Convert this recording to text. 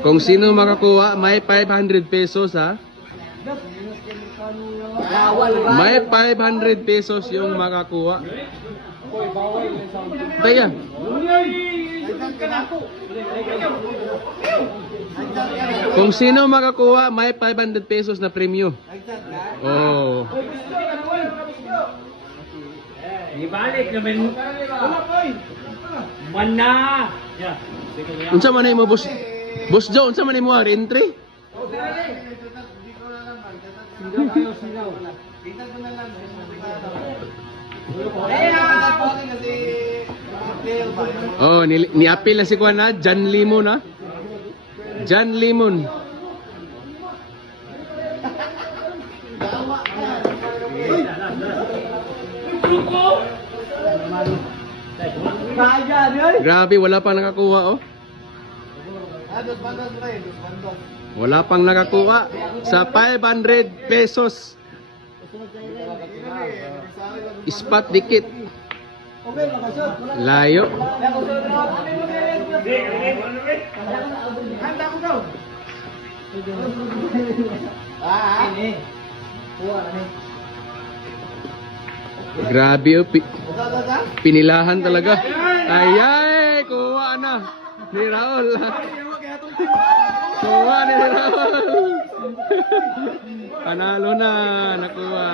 Kung sino makakuha, may 500 pesos ha. May 500 pesos yung makakuha. Taya. Kung sino makakuha, may 500 pesos na premyo. Oh. Ibalik naman. Mana. Unsa man mo boss? Boss Joe, unsa man mo entry? Oh, ni-appeal na si Kuan na, John Limon ha. John Limon. Grabe, wala pang nakakuha oh. Wala pang nakakuha sa 500 pesos. Ispat dikit. Layo. Grabe oh, pinilahan talaga. Ay, kuha na ni Raul. Kuha ni Raul. Panalo na, nakuha.